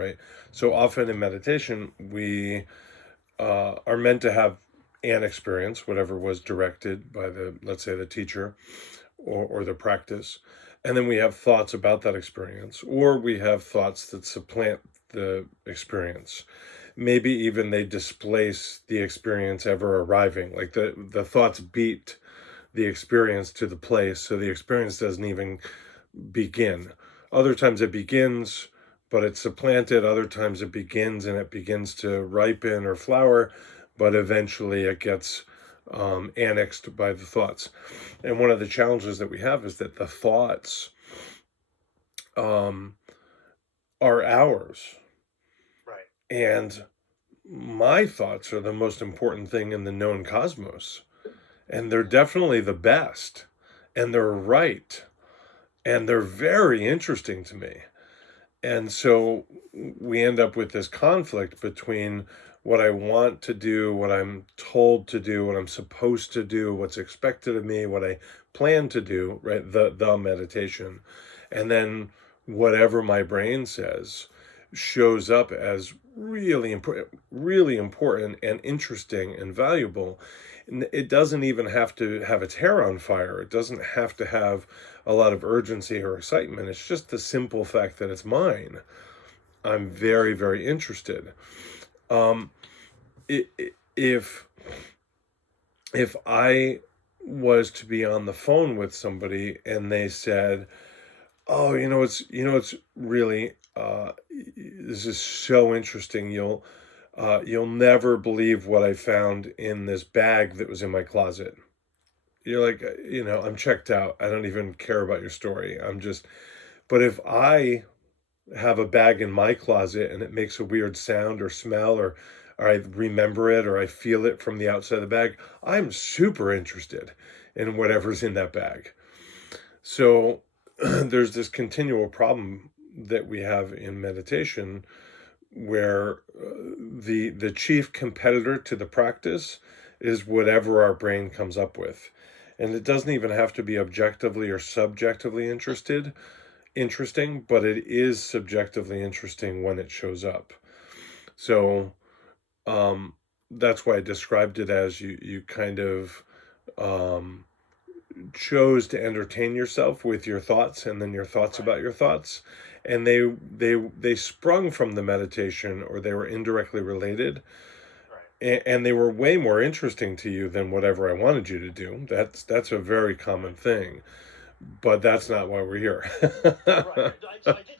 right? So often in meditation, we are meant to have an experience, whatever was directed by the, let's say, the teacher or the practice. And then we have thoughts about that experience, or we have thoughts that supplant the experience. Maybe even they displace the experience ever arriving. Like the thoughts beat the experience to the place, so the experience doesn't even begin. Other times it begins, but it's supplanted. Other times it begins and it begins to ripen or flower, but eventually it gets annexed by the thoughts. And one of the challenges that we have is that the thoughts um, are ours. Right. And my thoughts are the most important thing in the known cosmos. And they're definitely the best. And they're right. And they're very interesting to me. And so we end up with this conflict between what I want to do, what I'm told to do, what I'm supposed to do, what's expected of me, what I plan to do, right? The meditation. And then whatever my brain says shows up as really important and interesting and valuable. And it doesn't even have to have its hair on fire. It doesn't have to have a lot of urgency or excitement. It's just the simple fact that it's mine. I'm very, very interested. Um, if I was to be on the phone with somebody and they said, "Oh, it's really this is so interesting. You'll never believe what I found in this bag that was in my closet." You're like, I'm checked out. I don't even care about your story. But if I have a bag in my closet and it makes a weird sound or smell, or I remember it, or I feel it from the outside of the bag, I'm super interested in whatever's in that bag. So there's this continual problem that we have in meditation where the chief competitor to the practice is whatever our brain comes up with. And it doesn't even have to be objectively or subjectively interesting, but it is subjectively interesting when it shows up. So that's why I described it as you kind of um, chose to entertain yourself with your thoughts and then your thoughts Right. about your thoughts, and they sprung from the meditation, or they were indirectly related, Right. and they were way more interesting to you than whatever I wanted you to do. That's a very common Right. thing, but that's not why we're here. Right. I did